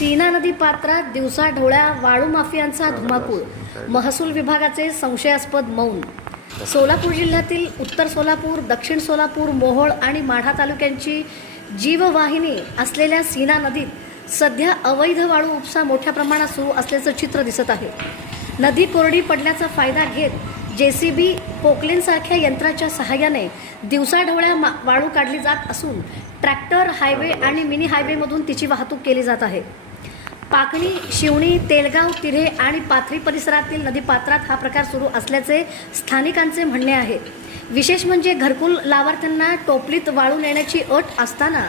सीना नदी पात्रात दिवसाढवळ्या वाळू माफियांचा धुमाकूळ, महसूल विभागाचे संशयास्पद मौन. सोलापूर जिल्ह्यातील उत्तर सोलापूर, दक्षिण सोलापूर, मोहोळ आणि माढा तालुक्यांची जीववाहिनी असलेल्या सीना नदीत सध्या अवैध वाळू उपसा मोठ्या प्रमाणात सुरू असल्याचं चित्र दिसत आहे. नदी कोरडी पडल्याचा फायदा घेत JCB पोकलेनसारख्या यंत्राच्या सहाय्याने दिवसाढवळ्या वाळू काढली जात असून ट्रॅक्टर, हायवे आणि मिनी हायवेमधून तिची वाहतूक केली जात आहे. पाकणी, शिवणी, तेलगाव, तिऱ्हे आणि पाथरी परिसरातील नदीपात्रात हा प्रकार सुरू असल्याचे स्थानिकांचे म्हणणे आहे. विशेष म्हणजे घरकुल लाभार्थ्यांना टोपलीत वाळू नेण्याची अट असताना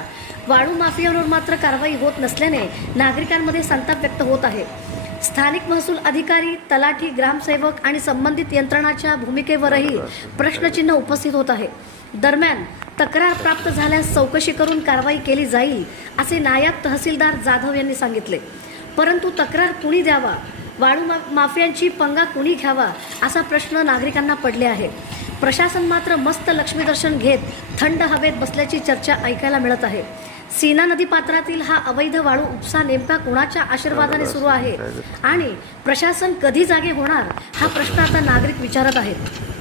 वाळू माफियांवर मात्र कारवाई होत नसल्याने नागरिकांमध्ये संताप व्यक्त होत आहे. स्थानिक महसूल अधिकारी, तलाठी, ग्रामसेवक आणि संबंधित यंत्रणाच्या भूमिकेवरही प्रश्नचिन्ह उपस्थित होत आहे. दरम्यान तक्रार प्राप्त झाल्यास चौकशी करून कारवाई केली जाईल असे नायब तहसीलदार जाधव यांनी सांगितले. परंतु तक्रार कुणी द्यावा, वाळू माफियांची पंगा कुणी घ्यावा असा प्रश्न नागरिकांना पडले आहे. प्रशासन मात्र मस्त लक्ष्मीदर्शन घेत थंड हवेत बसल्याची चर्चा ऐकायला मिळत आहे. सीना नदीपात्रातील हा अवैध वाळू उपसा नेमका कुणाच्या आशीर्वादाने सुरू आहे आणि प्रशासन कधी जागे होणार हा प्रश्न आता नागरिक विचारत आहेत.